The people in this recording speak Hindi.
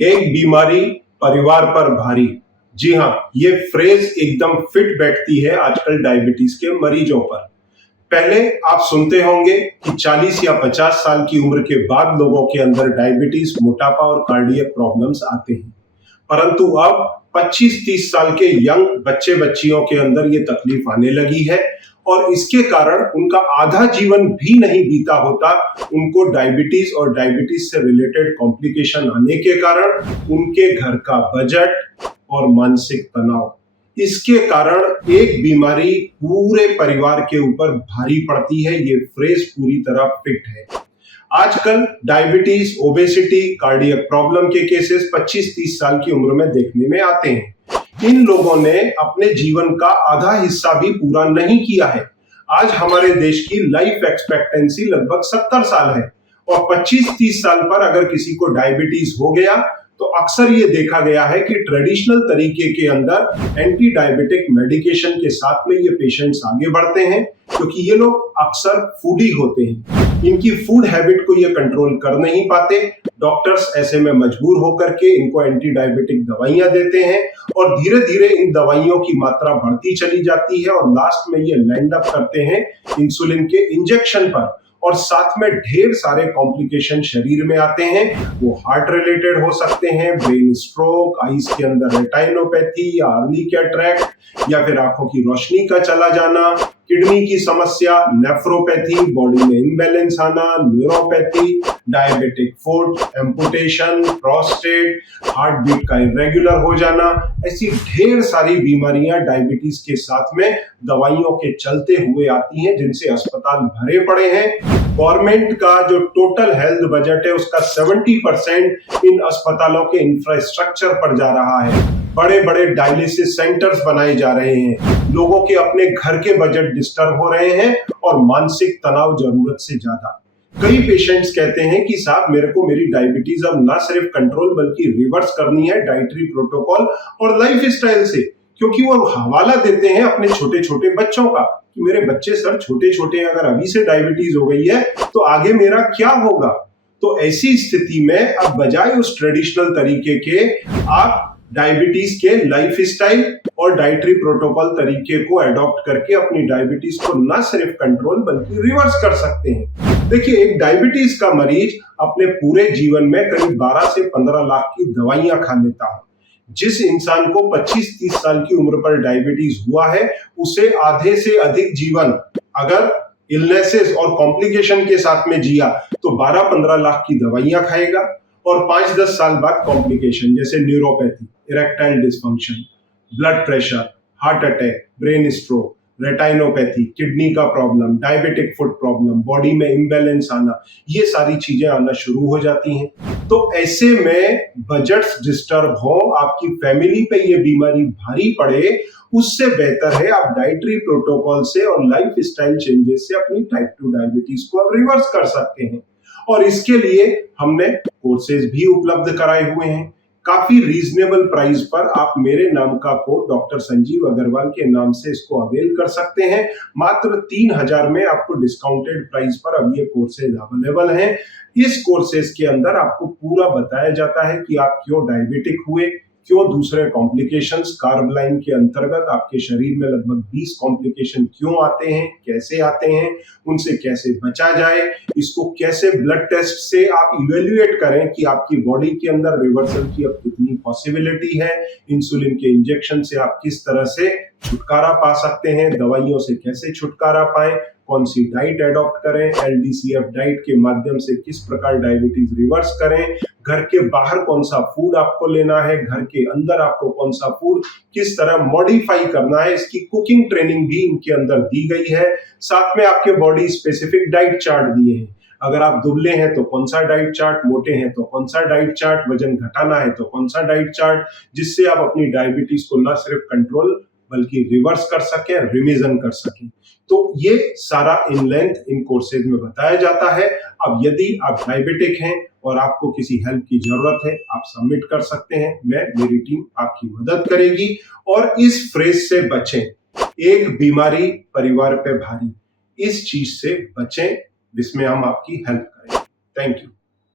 एक बीमारी परिवार पर भारी। जी हाँ, ये फ्रेज एकदम फिट बैठती है आजकल डायबिटीज के मरीजों पर। पहले आप सुनते होंगे कि 40 या 50 साल की उम्र के बाद लोगों के अंदर डायबिटीज, मोटापा और कार्डियक प्रॉब्लम्स आते हैं। परंतु अब 25-30 साल के यंग बच्चे बच्चियों के अंदर ये तकलीफ आने लगी है और इसके कारण उनका आधा जीवन भी नहीं बीता होता उनको डायबिटीज और डायबिटीज से रिलेटेड कॉम्प्लिकेशन आने के कारण उनके घर का बजट और मानसिक तनाव, इसके कारण एक बीमारी पूरे परिवार के ऊपर भारी पड़ती है। ये फ्रेज पूरी तरह फिट है। आजकल डायबिटीज, ओबेसिटी, कार्डियक प्रॉब्लम के केसेस 25-30 साल की उम्र में देखने में आते हैं। इन लोगों ने अपने जीवन का आधा हिस्सा भी पूरा नहीं किया है। आज हमारे देश की लाइफ एक्सपेक्टेंसी लगभग 70 साल है और 25-30 साल पर अगर किसी को डायबिटीज हो गया तो अक्सर ये देखा गया है कि ट्रेडिशनल तरीके के अंदर एंटी डायबिटिक मेडिकेशन के साथ में ये पेशेंट्स आगे बढ़ते हैं, क्योंकि ये लोग अक्सर फूडी होते हैं। इनकी फूड हैबिट को ये कंट्रोल कर नहीं पाते। डॉक्टर्स ऐसे में मजबूर होकर के इनको एंटी डायबिटिक दवाइयां देते हैं और धीरे धीरे इन दवाइयों की मात्रा बढ़ती चली जाती है और लास्ट में ये लैंड अप करते हैं इंसुलिन के इंजेक्शन पर और साथ में ढेर सारे कॉम्प्लिकेशन शरीर में आते हैं। वो हार्ट रिलेटेड हो सकते हैं, ब्रेन स्ट्रोक, आईज के अंदर रेटाइनोपैथी या अर्ली कैटरैक्ट या फिर आंखों की रोशनी का चला जाना, किडनी की समस्या, नेफ्रोपैथी, बॉडी में इम्बैलेंस आना, neuropathy, diabetic foot, amputation, prostate, heart beat का इरेगुलर हो जाना, ऐसी ढेर सारी बीमारियां डायबिटीज के साथ में दवाइयों के चलते हुए आती हैं, जिनसे अस्पताल भरे पड़े हैं। गवर्नमेंट का जो टोटल हेल्थ बजट है उसका 70% इन अस्पतालों के इंफ्रास्ट्रक्चर पर जा रहा है। बड़े बड़े डायलिसिस सेंटर्स बनाए जा रहे हैं। लोगों के अपने घर के बजट डिस्टर्ब हो रहे हैं और मानसिक तनाव जरूरत से ज्यादा। कई पेशेंट्स कहते हैं कि साहब मेरे को मेरी डायबिटीज अब ना सिर्फ कंट्रोल बल्कि रिवर्स करनी है डाइटरी प्रोटोकॉल और लाइफ स्टाइल से, क्योंकि वो हवाला देते हैं अपने छोटे छोटे बच्चों का कि मेरे बच्चे सर छोटे छोटे हैं, अगर अभी से डायबिटीज हो गई है तो आगे मेरा क्या होगा। तो ऐसी स्थिति में अब बजाय उस ट्रेडिशनल तरीके के आप डायबिटीज के लाइफ स्टाइल और डाइटरी प्रोटोकॉल तरीके को अडॉप्ट करके अपनी डायबिटीज को न सिर्फ कंट्रोल बल्कि रिवर्स कर सकते हैं। देखिए, एक डायबिटीज का मरीज अपने पूरे जीवन में करीब 12 से 15 लाख की दवाइयां खा लेता है। जिस इंसान को 25-30 साल की उम्र पर डायबिटीज हुआ है उसे आधे से अधिक जीवन अगर इलनेसेस और कॉम्प्लिकेशन के साथ में जिया तो 12-15 लाख की दवाइयां खाएगा और 5-10 साल बाद कॉम्प्लिकेशन जैसे neuropathy, erectile dysfunction, blood pressure, heart attack, brain stroke, retinopathy, kidney का problem, diabetic foot problem, body में इम्बैलेंस आना, ये सारी चीजें आना शुरू हो जाती हैं। तो ऐसे में बजट्स डिस्टर्ब हो, आपकी फैमिली पे ये बीमारी भारी पड़े, उससे बेहतर है आप डाइटरी प्रोटोकॉल से और लाइफ स्टाइल चेंजेस से अपनी टाइप 2 डायबिटीज को आप रिवर्स कर सकते हैं। और इसके लिए हमने कोर्सेज भी उपलब्ध कराए हुए हैं। काफी रीजनेबल प्राइस पर आप मेरे नाम का कोड डॉक्टर संजीव अग्रवाल के नाम से इसको अवेल कर सकते हैं। मात्र 3000 में आपको डिस्काउंटेड प्राइस पर अब ये कोर्सेज अवेलेबल हैं। इस कोर्सेज के अंदर आपको पूरा बताया जाता है कि आप क्यों डायबिटिक हुए, क्यों दूसरे कॉम्प्लिकेशंस कार्ब लाइन के अंतर्गत आपके शरीर में लगभग 20 कॉम्प्लिकेशन क्यों आते हैं, कैसे आते हैं, उनसे कैसे बचा जाए, इसको कैसे ब्लड टेस्ट से आप इवेल्युएट करें कि आपकी बॉडी के अंदर रिवर्सल की अब कितनी पॉसिबिलिटी है, इंसुलिन के इंजेक्शन से आप किस तरह से छुटकारा पा सकते हैं, दवाइयों से कैसे छुटकारा पाएं, कौन सी डाइट एडॉप्ट करें, LDCF डाइट के माध्यम से किस प्रकार डायबिटीज रिवर्स करें, घर के बाहर कौन सा फूड आपको लेना है, घर के अंदर आपको कौन सा फूड किस तरह मॉडिफाई करना है, इसकी कुकिंग ट्रेनिंग भी इनके अंदर दी गई है। साथ में आपके बॉडी स्पेसिफिक डाइट चार्ट दिए हैं। अगर आप दुबले हैं तो कौन सा डाइट चार्ट, मोटे हैं तो कौन सा डाइट चार्ट, वजन घटाना है तो कौन सा डाइट चार्ट, जिससे आप अपनी डायबिटीज को न सिर्फ कंट्रोल बल्कि रिवर्स कर सकें, रिमिजन कर सकें। तो ये सारा इन लेंथ इन कोर्सेज में बताया जाता है। अब यदि आप डायबिटिक हैं और आपको किसी हेल्प की जरूरत है, आप सबमिट कर सकते हैं। मेरी टीम आपकी मदद करेगी। और इस फ्रेज से बचें, एक बीमारी परिवार पे भारी, इस चीज से बचें जिसमें हम आपकी हेल्प करें। Thank you.